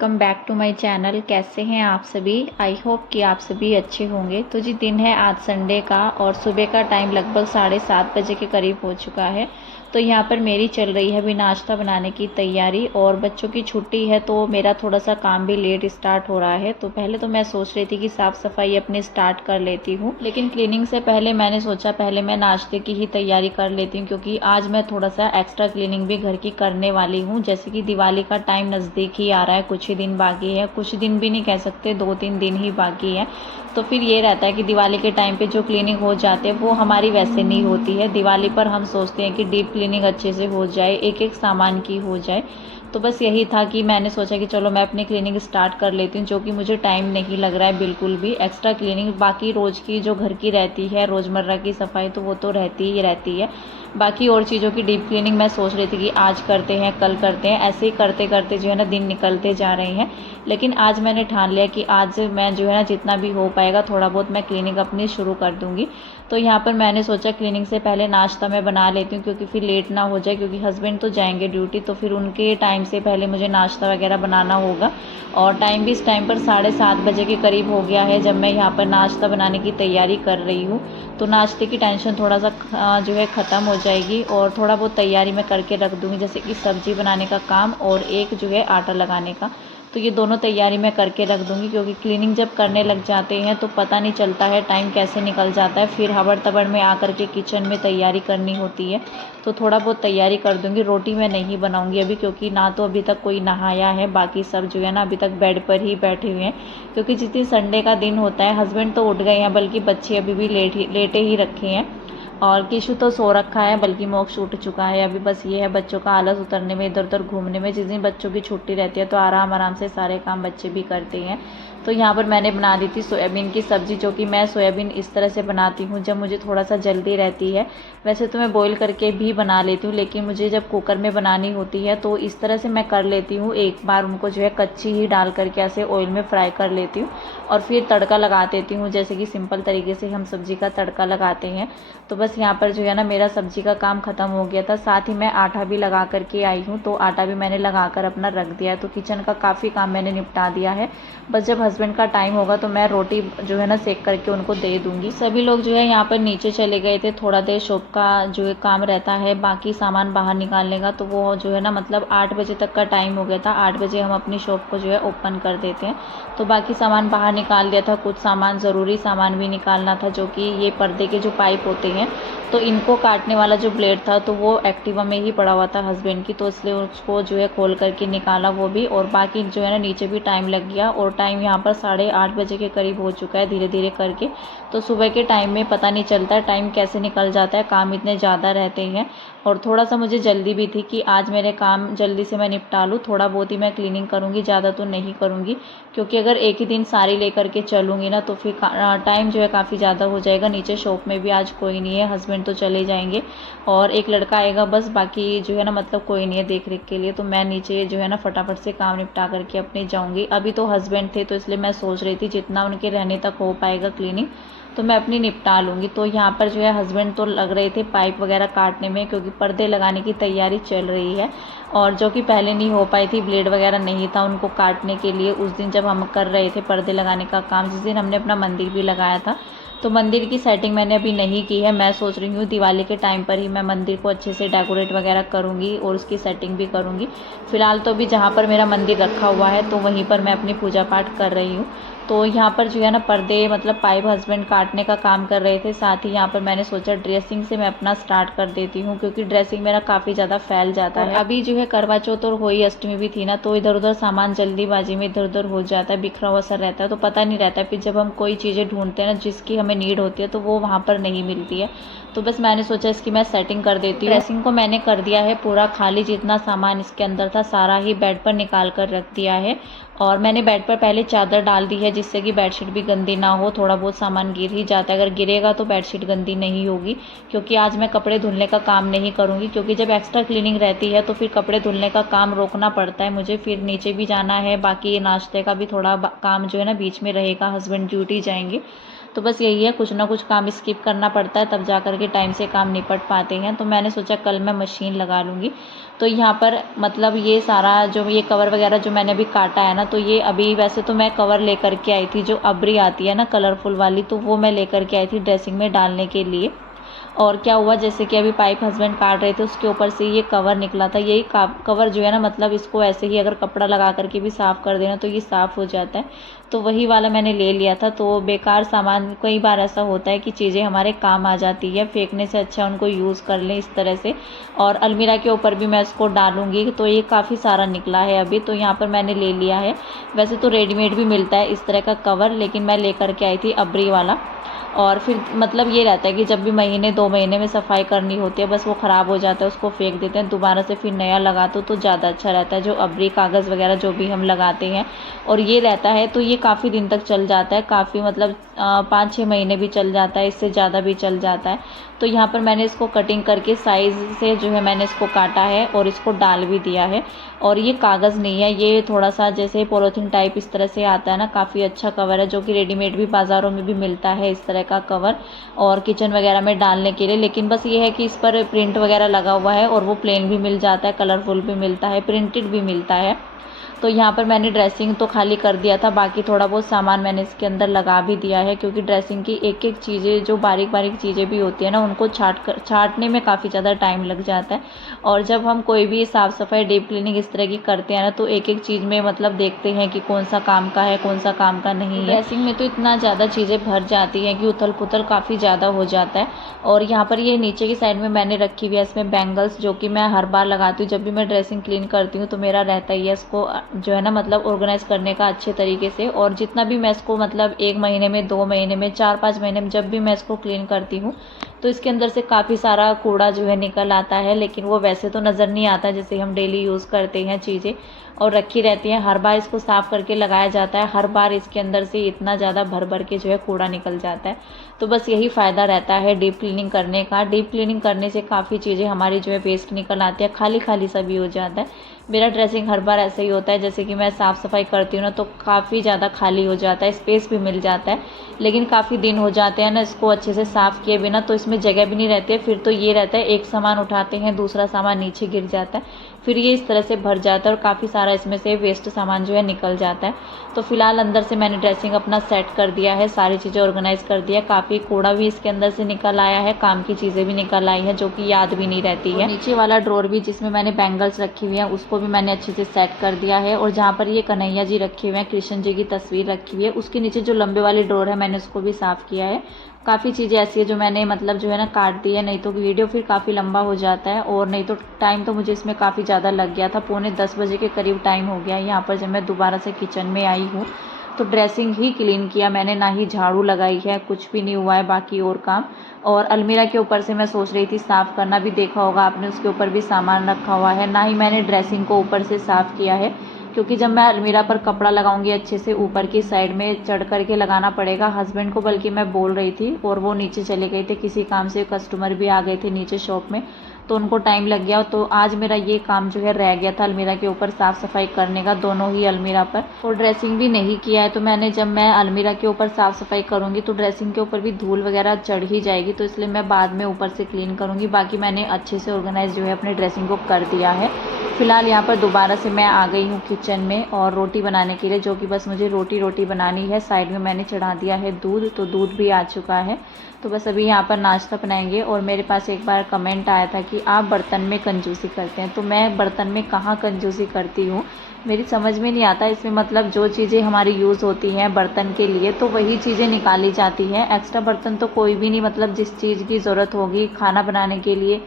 Welcome back to my channel. कैसे हैं आप सभी? आई होप कि आप सभी अच्छे होंगे। तो जी दिन है आज संडे का और सुबह का टाइम लगभग 7:30 बजे के करीब हो चुका है। तो यहाँ पर मेरी चल रही है अभी नाश्ता बनाने की तैयारी और बच्चों की छुट्टी है तो मेरा थोड़ा सा काम भी लेट स्टार्ट हो रहा है। तो पहले तो मैं सोच रही थी कि साफ़ सफाई अपनी स्टार्ट कर लेती हूँ, लेकिन क्लीनिंग से पहले मैंने सोचा पहले मैं नाश्ते की ही तैयारी कर लेती हूँ, क्योंकि आज मैं थोड़ा सा एक्स्ट्रा क्लीनिंग भी घर की करने वाली हूँ। जैसे कि दिवाली का टाइम नज़दीक ही आ रहा है, कुछ ही दिन बाकी है, कुछ दिन भी नहीं कह सकते, 2-3 दिन ही बाकी है। तो फिर ये रहता है कि दिवाली के टाइम पे जो क्लीनिंग हो जाती है वो हमारी वैसे नहीं होती है। दिवाली पर हम सोचते हैं कि डीप क्लीनिंग अच्छे से हो जाए, एक एक सामान की हो जाए। तो बस यही था कि मैंने सोचा कि चलो मैं अपनी क्लीनिंग स्टार्ट कर लेती हूँ, जो कि मुझे टाइम नहीं लग रहा है बिल्कुल भी। एक्स्ट्रा क्लीनिंग बाकी रोज़ की जो घर की रहती है, रोज़मर्रा की सफाई, तो वो तो रहती ही रहती है। बाकी और चीज़ों की डीप क्लीनिंग मैं सोच रही थी कि आज करते हैं, कल करते हैं, ऐसे ही करते करते जो है ना दिन निकलते जा रहे हैं। लेकिन आज मैंने ठान लिया कि आज मैं जो है ना जितना भी हो पाएगा थोड़ा बहुत मैं क्लीनिंग अपनी शुरू कर दूँगी। तो यहाँ पर मैंने सोचा क्लीनिंग से पहले नाश्ता मैं बना लेती हूँ, क्योंकि फिर लेट ना हो जाए, क्योंकि हस्बैंड तो जाएंगे ड्यूटी, तो फिर उनके टाइम से पहले मुझे नाश्ता वगैरह बनाना होगा। और टाइम भी इस टाइम पर 7:30 बजे के करीब हो गया है जब मैं यहाँ पर नाश्ता बनाने की तैयारी कर रही हूँ। तो नाश्ते की टेंशन थोड़ा सा जो है ख़त्म हो जाएगी और थोड़ा बहुत तैयारी मैं करके रख दूँगी, जैसे कि सब्ज़ी बनाने का काम और एक जो है आटा लगाने का। तो ये दोनों तैयारी मैं करके रख दूँगी, क्योंकि क्लीनिंग जब करने लग जाते हैं तो पता नहीं चलता है टाइम कैसे निकल जाता है। फिर हबड़ तबड़ में आकर के किचन में तैयारी करनी होती है। तो थोड़ा बहुत तैयारी कर दूँगी। रोटी मैं नहीं बनाऊँगी अभी, क्योंकि ना तो अभी तक कोई नहाया है, बाकी सब जो है ना अभी तक बेड पर ही बैठे हुए हैं। क्योंकि जिस दिन संडे का दिन होता है हस्बैंड तो उठ गए हैं, बल्कि बच्चे अभी भी लेटे ही रखे हैं। और किशु तो सो रखा है, बल्कि मोक्ष उठ चुका है। अभी बस ये है बच्चों का आलस उतरने में, इधर उधर घूमने में। जिस दिन बच्चों की छुट्टी रहती है तो आराम आराम से सारे काम बच्चे भी करते हैं। तो यहाँ पर मैंने बना दी थी सोयाबीन की सब्ज़ी, जो कि मैं सोयाबीन इस तरह से बनाती हूँ जब मुझे थोड़ा सा जल्दी रहती है। वैसे तो मैं बॉईल करके भी बना लेती हूँ, लेकिन मुझे जब कुकर में बनानी होती है तो इस तरह से मैं कर लेती हूँ। एक बार उनको जो है कच्ची ही डाल करके ऐसे ऑयल में फ्राई कर लेती हूँ और फिर तड़का लगा देती हूँ, जैसे कि सिंपल तरीके से हम सब्ज़ी का तड़का लगाते हैं। तो बस यहाँ पर जो है ना मेरा सब्ज़ी का काम ख़त्म हो गया था। साथ ही मैं आटा भी लगा करके आई हूँ, तो आटा भी मैंने लगा कर अपना रख दिया है। तो किचन का काफ़ी काम मैंने निपटा दिया है। बस जब हस्बैंड का टाइम होगा तो मैं रोटी जो है ना सेक करके उनको दे दूँगी। सभी लोग जो है यहाँ पर नीचे चले गए थे, थोड़ा देर शॉप का जो है काम रहता है, बाकी सामान बाहर निकालने का, तो वो जो है ना मतलब 8 बजे तक का टाइम हो गया था। 8 बजे हम अपनी शॉप को जो है ओपन कर देते हैं। तो बाकी सामान बाहर निकाल दिया था, कुछ सामान ज़रूरी सामान भी निकालना था, जो कि ये पर्दे के जो पाइप होते हैं, तो इनको काटने वाला जो ब्लेड था तो वो एक्टिवा में ही पड़ा हुआ था हस्बैंड की, तो इसलिए उसको जो है खोल करके निकाला वो भी। और बाकी जो है ना नीचे भी टाइम लग गया और टाइम यहाँ पर 8:30 बजे के करीब हो चुका है धीरे धीरे करके। तो सुबह के टाइम में पता नहीं चलता है टाइम कैसे निकल जाता है, काम इतने ज़्यादा रहते हैं। और थोड़ा सा मुझे जल्दी भी थी कि आज मेरे काम जल्दी से मैं निपटा लूँ। थोड़ा बहुत ही मैं क्लीनिंग करूँगी, ज़्यादा तो नहीं करूँगी, क्योंकि अगर एक ही दिन सारी लेकर के चलूँगी ना तो फिर टाइम जो है काफ़ी ज़्यादा हो जाएगा। नीचे शॉप में भी आज कोई नहीं है, हस्बैंड तो चले जाएंगे और एक लड़का आएगा बस, बाकी जो है ना मतलब कोई नहीं है देख रेख के लिए। तो मैं नीचे जो है ना फटाफट से काम निपटा करके अपने जाऊँगी। अभी तो हस्बैंड थे तो इसलिए मैं सोच रही थी जितना उनके रहने तक हो पाएगा क्लीनिंग तो मैं अपनी निपटा लूँगी। तो यहाँ पर जो है हस्बैंड तो लग रहे थे पाइप वगैरह काटने में, क्योंकि पर्दे लगाने की तैयारी चल रही है, और जो कि पहले नहीं हो पाई थी, ब्लेड वगैरह नहीं था उनको काटने के लिए उस दिन जब हम कर रहे थे पर्दे लगाने का काम, जिस दिन हमने अपना मंदिर भी लगाया था। तो मंदिर की सेटिंग मैंने अभी नहीं की है। मैं सोच रही हूँ दिवाली के टाइम पर ही मैं मंदिर को अच्छे से डेकोरेट वगैरह करूँगी और उसकी सेटिंग भी करूँगी। फ़िलहाल तो अभी जहाँ पर मेरा मंदिर रखा हुआ है तो वहीं पर मैं अपनी पूजा पाठ कर रही हूँ। तो यहाँ पर जो है ना पर्दे मतलब पाइप हस्बैंड काटने का काम कर रहे थे। साथ ही यहाँ पर मैंने सोचा ड्रेसिंग से मैं अपना स्टार्ट कर देती हूँ, क्योंकि ड्रेसिंग मेरा काफ़ी ज़्यादा फैल जाता है। अभी जो है करवा चौथ और होली अष्टमी भी थी ना, तो इधर उधर सामान जल्दीबाजी में इधर उधर हो जाता है, बिखरा हुआ सा रहता है, तो पता नहीं रहता है। फिर जब हम कोई चीज़ें ढूंढते हैं ना जिसकी हमें नीड होती है तो वो वहाँ पर नहीं मिलती है। तो बस मैंने सोचा इसकी मैं सेटिंग कर देती हूँ। ड्रेसिंग को मैंने कर दिया है पूरा खाली, जितना सामान इसके अंदर था सारा ही बेड पर निकाल कर रख दिया है। और मैंने बेड पर पहले चादर डाल दी है, जिससे कि बेडशीट भी गंदी ना हो। थोड़ा बहुत सामान गिर ही जाता है, अगर गिरेगा तो बेडशीट गंदी नहीं होगी। क्योंकि आज मैं कपड़े धुलने का काम नहीं करूँगी, क्योंकि जब एक्स्ट्रा क्लीनिंग रहती है तो फिर कपड़े धुलने का काम रोकना पड़ता है मुझे। फिर नीचे भी जाना है, बाकी नाश्ते का भी थोड़ा काम जो है ना बीच में रहेगा, हस्बैंड ड्यूटी जाएंगे। तो बस यही है, कुछ ना कुछ काम स्किप करना पड़ता है, तब जा कर के टाइम से काम निपट पाते हैं। तो मैंने सोचा कल मैं मशीन लगा लूँगी। तो यहाँ पर मतलब ये सारा जो ये कवर वगैरह जो मैंने अभी काटा है ना, तो ये अभी वैसे तो मैं कवर लेकर के आई थी, जो अबरी आती है ना कलरफुल वाली, तो वो मैं लेकर के आई थी ड्रेसिंग में डालने के लिए। और क्या हुआ, जैसे कि अभी पाइप हस्बैंड काट रहे थे, उसके ऊपर से ये कवर निकला था। यही कवर जो है ना, मतलब इसको ऐसे ही अगर कपड़ा लगा करके भी साफ़ कर देना तो ये साफ़ हो जाता है। तो वही वाला मैंने ले लिया था। तो बेकार सामान, कई बार ऐसा होता है कि चीज़ें हमारे काम आ जाती है, फेंकने से अच्छा उनको यूज़ कर लें इस तरह से। और अलमीरा के ऊपर भी मैं इसको डालूंगी। तो ये काफ़ी सारा निकला है अभी, तो यहाँ पर मैंने ले लिया है। वैसे तो रेडीमेड भी मिलता है इस तरह का कवर, लेकिन मैं लेकर के आई थी अबरी वाला। और फिर मतलब ये रहता है कि जब भी महीने 2 महीने में सफाई करनी होती है, बस वो ख़राब हो जाता है, उसको फेंक देते हैं, दोबारा से फिर नया लगा दो तो ज़्यादा अच्छा रहता है, जो अबरी कागज़ वगैरह जो भी हम लगाते हैं। और ये रहता है तो ये काफ़ी दिन तक चल जाता है, काफ़ी मतलब 5-6 महीने भी चल जाता है, इससे ज़्यादा भी चल जाता है। तो यहाँ पर मैंने इसको कटिंग करके साइज़ से जो है मैंने इसको काटा है और इसको डाल भी दिया है। और ये कागज़ नहीं है, ये थोड़ा सा जैसे पॉलीथीन टाइप इस तरह से आता है ना, काफ़ी अच्छा कवर है, जो कि रेडीमेड भी बाज़ारों में भी मिलता है इस तरह का कवर, और किचन वगैरह में डालने के लिए। लेकिन बस ये है कि इस पर प्रिंट वगैरह लगा हुआ है, और वो प्लेन भी मिल जाता है, कलरफुल भी मिलता है, प्रिंटेड भी मिलता है। तो यहाँ पर मैंने ड्रेसिंग तो खाली कर दिया था, बाकी थोड़ा बहुत सामान मैंने इसके अंदर लगा भी दिया है, क्योंकि ड्रेसिंग की एक एक चीज़ें, जो बारीक बारीक चीज़ें भी होती है ना, उनको छाटने में काफ़ी ज़्यादा टाइम लग जाता है। और जब हम कोई भी साफ़ सफाई डीप क्लीनिंग इस तरह की करते हैं ना, तो एक एक चीज़ में मतलब देखते हैं कि कौन सा काम का है, कौन सा काम का नहीं है। ड्रेसिंग में तो इतना ज़्यादा चीज़ें भर जाती हैं कि उथल पुथल काफ़ी ज़्यादा हो जाता है। और यहाँ पर ये नीचे की साइड में मैंने रखी हुई है इसमें बैंगल्स, जो कि मैं हर बार लगाती हूँ जब भी मैं ड्रेसिंग क्लीन करती हूँ, तो मेरा रहता ही है इसको जो है ना मतलब ऑर्गेनाइज करने का अच्छे तरीके से। और जितना भी मैं इसको मतलब 1 महीने में, 2 महीने में, 4-5 महीने में जब भी मैं इसको क्लीन करती हूँ, तो इसके अंदर से काफ़ी सारा कूड़ा जो है निकल आता है। लेकिन वो वैसे तो नज़र नहीं आता, जैसे हम डेली यूज़ करते हैं चीज़ें और रखी रहती हैं। हर बार इसको साफ़ करके लगाया जाता है, हर बार इसके अंदर से इतना ज़्यादा भर भर के जो है कूड़ा निकल जाता है। तो बस यही फ़ायदा रहता है डीप क्लीनिंग करने का। डीप क्लीनिंग करने से काफ़ी चीज़ें हमारी जो है वेस्ट निकल आती है, खाली खाली सा भी हो जाता है। मेरा ड्रेसिंग हर बार ऐसे ही होता है, जैसे कि मैं साफ़ सफाई करती हूँ ना, तो काफ़ी ज़्यादा खाली हो जाता है, स्पेस भी मिल जाता है। लेकिन काफ़ी दिन हो जाते हैं ना इसको अच्छे से साफ़ किए बिना, तो इसमें जगह भी नहीं रहती है। फिर तो ये रहता है, एक सामान उठाते हैं, दूसरा सामान नीचे गिर जाता है, फिर ये इस तरह से भर जाता है और काफ़ी सारा इसमें से वेस्ट सामान जो है निकल जाता है। तो फिलहाल अंदर से मैंने ड्रेसिंग अपना सेट कर दिया है, सारी चीज़ें ऑर्गेनाइज़ कर दिया। काफ़ी कूड़ा भी इसके अंदर से निकल आया है, काम की चीज़ें भी निकल आई हैं, जो कि याद भी नहीं रहती है। नीचे वाला ड्रॉर भी जिसमें मैंने बैंगल्स रखी हुई हैं, उसको भी मैंने अच्छे से सेट कर दिया है। और जहाँ पर ये कन्हैया जी रखे हुए हैं, कृष्ण जी की तस्वीर रखी हुई है, उसके नीचे जो लंबे वाली ड्रॉर है, मैंने उसको भी साफ़ किया है। काफ़ी चीज़ें ऐसी है जो मैंने मतलब जो है ना काट दी है, नहीं तो वीडियो फिर काफ़ी लंबा हो जाता है। और नहीं तो टाइम तो मुझे इसमें काफ़ी ज़्यादा लग गया था, 9:45 बजे के करीब टाइम हो गया यहाँ पर जब मैं दोबारा से किचन में आई हूँ। तो ड्रेसिंग ही क्लीन किया मैंने, ना ही झाड़ू लगाई है, कुछ भी नहीं हुआ है बाकी और काम। और अलमीरा के ऊपर से मैं सोच रही थी साफ़ करना, भी देखा होगा आपने, उसके ऊपर भी सामान रखा हुआ है। ना ही मैंने ड्रेसिंग को ऊपर से साफ़ किया है, क्योंकि जब मैं अलमीरा पर कपड़ा लगाऊंगी अच्छे से, ऊपर की साइड में चढ़ करके लगाना पड़ेगा। हस्बैंड को बल्कि मैं बोल रही थी, और वो नीचे चले गए थे किसी काम से, कस्टमर भी आ गए थे नीचे शॉप में, तो उनको टाइम लग गया। तो आज मेरा ये काम जो है रह गया था अलमीरा के ऊपर साफ़ सफाई करने का, दोनों ही अलमीरा पर। और ड्रेसिंग भी नहीं किया है, तो मैंने जब मैं अलमीरा के ऊपर साफ़ सफाई करूँगी तो ड्रेसिंग के ऊपर भी धूल वगैरह चढ़ ही जाएगी, तो इसलिए मैं बाद में ऊपर से क्लीन करूँगी। बाकी मैंने अच्छे से ऑर्गेनाइज जो है अपने ड्रेसिंग को कर दिया है। फिलहाल यहाँ पर दोबारा से मैं आ गई हूँ किचन में, और रोटी बनाने के लिए, जो कि बस मुझे रोटी बनानी है। साइड में मैंने चढ़ा दिया है दूध, तो दूध भी आ चुका है। तो बस अभी यहाँ पर नाश्ता बनाएंगे। और मेरे पास एक बार कमेंट आया था कि आप बर्तन में कंजूसी करते हैं, तो मैं बर्तन में कहाँ कंजूसी करती हूँ, मेरी समझ में नहीं आता इसमें। मतलब जो चीज़ें हमारी यूज़ होती हैं बर्तन के लिए, तो वही चीज़ें निकाली जाती हैं। एक्स्ट्रा बर्तन तो कोई भी नहीं, मतलब जिस चीज़ की ज़रूरत होगी खाना बनाने के लिए,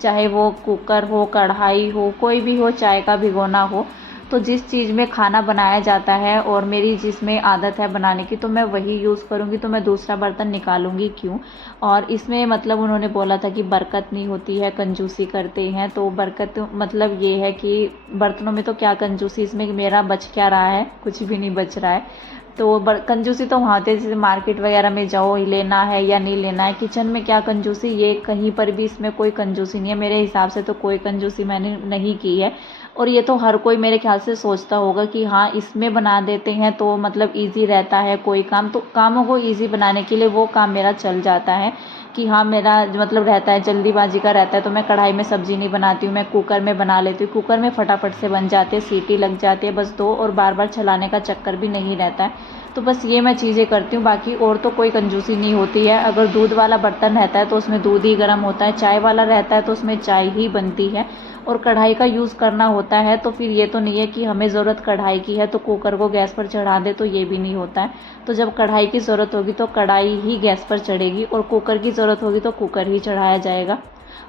चाहे वो कुकर हो, कढ़ाई हो, कोई भी हो, चाय का भिगोना हो, तो जिस चीज़ में खाना बनाया जाता है और मेरी जिसमें आदत है बनाने की, तो मैं वही यूज़ करूँगी, तो मैं दूसरा बर्तन निकालूंगी क्यों। और इसमें मतलब उन्होंने बोला था कि बरकत नहीं होती है, कंजूसी करते हैं। तो बरकत मतलब ये है कि बर्तनों में तो क्या कंजूसी, इसमें मेरा बच क्या रहा है, कुछ भी नहीं बच रहा है। तो कंजूसी तो वहाँ होती है, जैसे मार्केट वगैरह में जाओ, लेना है या नहीं लेना है। किचन में क्या कंजूसी, ये कहीं पर भी इसमें कोई कंजूसी नहीं है, मेरे हिसाब से तो कोई कंजूसी मैंने नहीं की है। और ये तो हर कोई मेरे ख्याल से सोचता होगा कि हाँ इसमें बना देते हैं तो मतलब ईज़ी रहता है कोई काम, तो कामों को ईज़ी बनाने के लिए वो काम मेरा चल जाता है कि हाँ मेरा मतलब रहता है जल्दीबाजी का रहता है, तो मैं कढ़ाई में सब्ज़ी नहीं बनाती हूँ, मैं कुकर में बना लेती हूँ। कुकर में फटाफट से बन जाते हैं, सीटी लग जाती है बस 2, और बार बार चलाने का चक्कर भी नहीं रहता है। तो बस ये मैं चीज़ें करती हूँ, बाकी और तो कोई कंजूसी नहीं होती है। अगर दूध वाला बर्तन रहता है तो उसमें दूध ही गर्म होता है, चाय वाला रहता है तो उसमें चाय ही बनती है, और कढ़ाई का यूज़ करना होता है तो फिर ये तो नहीं है कि हमें ज़रूरत कढ़ाई की है तो कुकर को गैस पर चढ़ा दे, तो ये भी नहीं होता है। तो जब कढ़ाई की ज़रूरत होगी तो कढ़ाई ही गैस पर चढ़ेगी, और कुकर की ज़रूरत होगी तो कुकर ही चढ़ाया जाएगा।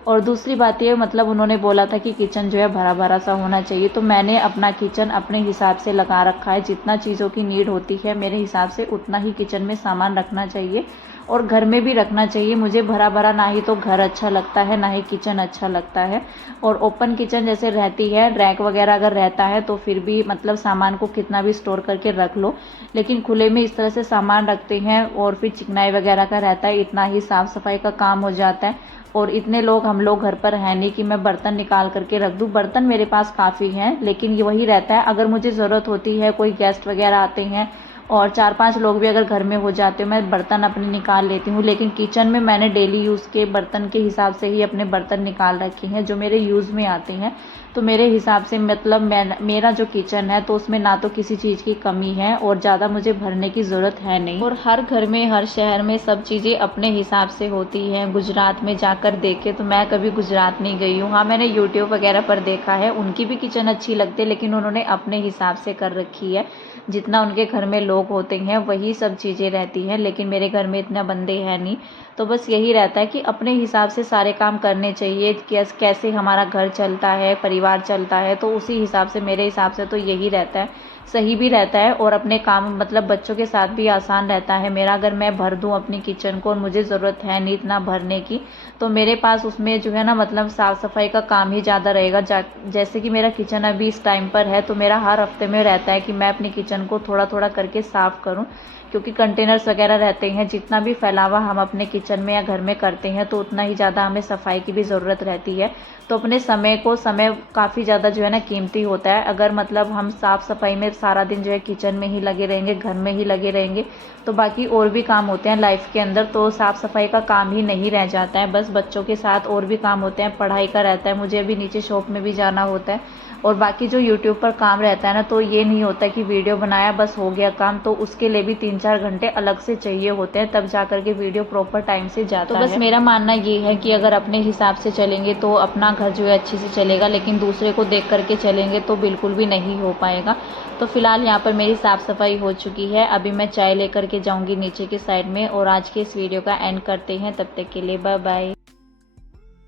और दूसरी बात ये मतलब उन्होंने बोला था कि किचन जो है भरा भरा सा होना चाहिए, तो मैंने अपना किचन अपने हिसाब से लगा रखा है। जितना चीज़ों की नीड होती है मेरे हिसाब से उतना ही किचन में सामान रखना चाहिए, और घर में भी रखना चाहिए। मुझे भरा भरा ना ही तो घर अच्छा लगता है ना ही किचन अच्छा लगता है। और ओपन किचन जैसे रहती है, रैक वगैरह अगर रहता है तो फिर भी मतलब सामान को कितना भी स्टोर करके रख लो, लेकिन खुले में इस तरह से सामान रखते हैं और फिर चिकनाई वगैरह का रहता है, इतना ही साफ़ सफाई का काम हो जाता है। और इतने लोग हम लोग घर पर हैं नहीं कि मैं बर्तन निकाल करके रख दूँ। बर्तन मेरे पास काफ़ी हैं, लेकिन ये वही रहता है अगर मुझे ज़रूरत होती है, कोई गेस्ट वगैरह आते हैं और 4-5 लोग भी अगर घर में हो जाते हैं, मैं बर्तन अपने निकाल लेती हूँ। लेकिन किचन में मैंने डेली यूज़ के बर्तन के हिसाब से ही अपने बर्तन निकाल रखे हैं जो मेरे यूज़ में आते हैं। तो मेरे हिसाब से मतलब मेरा जो किचन है तो उसमें ना तो किसी चीज़ की कमी है और ज़्यादा मुझे भरने की ज़रूरत है नहीं। और हर घर में हर शहर में सब चीज़ें अपने हिसाब से होती हैं। गुजरात में जाकर देखे तो मैं कभी गुजरात नहीं गई हूँ, हाँ मैंने यूट्यूब वगैरह पर देखा है, उनकी भी किचन अच्छी लगती है, लेकिन उन्होंने अपने हिसाब से कर रखी है। जितना उनके घर में लोग होते हैं वही सब चीज़ें रहती हैं, लेकिन मेरे घर में इतना बंदे हैं नहीं। तो बस यही रहता है कि अपने हिसाब से सारे काम करने चाहिए। कैसे हमारा घर चलता है, परिवार चलता है, तो उसी हिसाब से मेरे हिसाब से तो यही रहता है, सही भी रहता है। और अपने काम मतलब बच्चों के साथ भी आसान रहता है मेरा। अगर मैं भर दूँ अपनी किचन को और मुझे ज़रूरत है नहीं इतना भरने की, तो मेरे पास उसमें जो है ना मतलब साफ़ सफाई का काम ही ज़्यादा रहेगा। जैसे कि मेरा किचन अभी इस टाइम पर है तो मेरा हर हफ्ते में रहता है कि मैं अपनी किचन को थोड़ा थोड़ा करके साफ़ करूँ, क्योंकि कंटेनर्स वगैरह रहते हैं। जितना भी फैलावा हम अपने किचन में या घर में करते हैं तो उतना ही ज़्यादा हमें सफाई की भी ज़रूरत रहती है। तो अपने समय काफ़ी ज़्यादा जो है ना कीमती होता है। अगर मतलब हम साफ़ सफाई में सारा दिन जो है किचन में ही लगे रहेंगे, घर में ही लगे रहेंगे, तो बाकी और भी काम होते हैं लाइफ के अंदर, तो साफ़ सफाई का काम ही नहीं रह जाता है। बस बच्चों के साथ और भी काम होते हैं, पढ़ाई का रहता है, मुझे अभी नीचे शॉप में भी जाना होता है, और बाकी जो यूट्यूब पर काम रहता है ना, तो ये नहीं होता कि वीडियो बनाया बस हो गया काम, तो उसके लिए भी 3-4 घंटे अलग से चाहिए होते हैं, तब जा कर के वीडियो प्रॉपर टाइम से जाता है। तो बस मेरा मानना ये है कि अगर अपने हिसाब से चलेंगे तो अपना घर जो है अच्छे से चलेगा, लेकिन दूसरे को देख करके चलेंगे तो बिल्कुल भी नहीं हो पाएगा। तो फिलहाल यहाँ पर मेरी साफ़ सफाई हो चुकी है, अभी मैं चाय लेकर के जाऊँगी नीचे की साइड में, और आज के इस वीडियो का एंड करते हैं। तब तक के लिए बाय बाय।